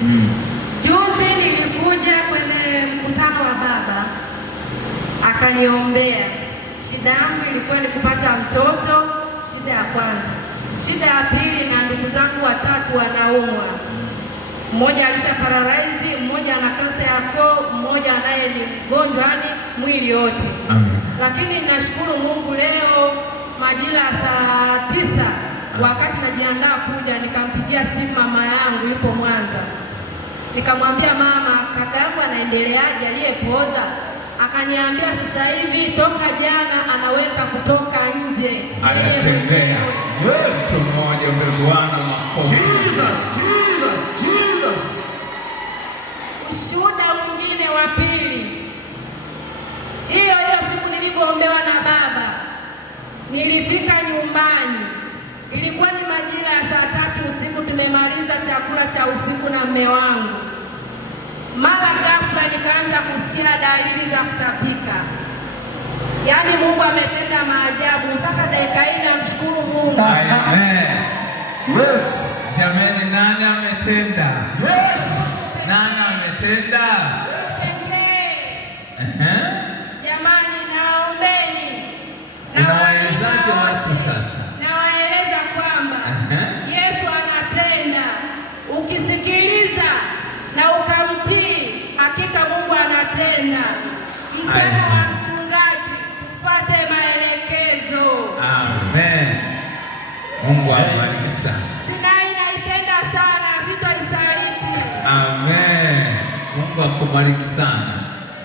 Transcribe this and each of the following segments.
Mungu. Juzi nilikuja kwenye mkutano wa baba, akaniombea. Shida yangu ilikuwa ni kupata mtoto, shida ya kwanza. Shida ya pili, na ndugu zangu watatu wanaumwa. Mmoja alisha paralyze, mmoja ana kansa ya koo, mmoja naye ni mgonjwa mwili yote. Lakini nashukuru Mungu, leo majira saa 9 wakati najiandaa kuja, nikampigia simu mama yangu yupo Mwanza. Nikamwambia, mama, kaka yangu anaendeleaje aliyepooza? Akaniambia sasa hivi toka jana anaweza kutoka nje. Anatembea. Yesu mmoja Bwana makofi. Jesus. Ushuhuda mwingine wa pili. Hiyo siku nilipoombewa na baba, nilifika nyumbani. Ilikuwa ni majira ya saa 3 usiku, tumemaliza chakula cha usiku na mume wangu. Mara ghafla nikaanza kusikia dalili za kutapika. Yaani Mungu ametenda maajabu mpaka dakika hii, namshukuru Mungu. Amen. Yes. Jamani, nani ametenda? Yes. Nani ametenda? Jamani, naombeni. Unawaelezaje watu sasa? Nawaeleza kwamba Yesu anatenda. Ukisikiliza na ukamtii, hakika Mungu anatenda. Msemo wa mchungaji, tufuate maelekezo. Amen. Mungu awabariki sana. Sinai naipenda sana, sitoisaliti. Amen. Mungu akubariki sana.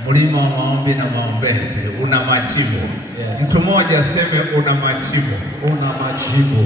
Mlima wa maombi na maombezi una majibu. Yes. Mtu mmoja aseme una majibu. Una majibu.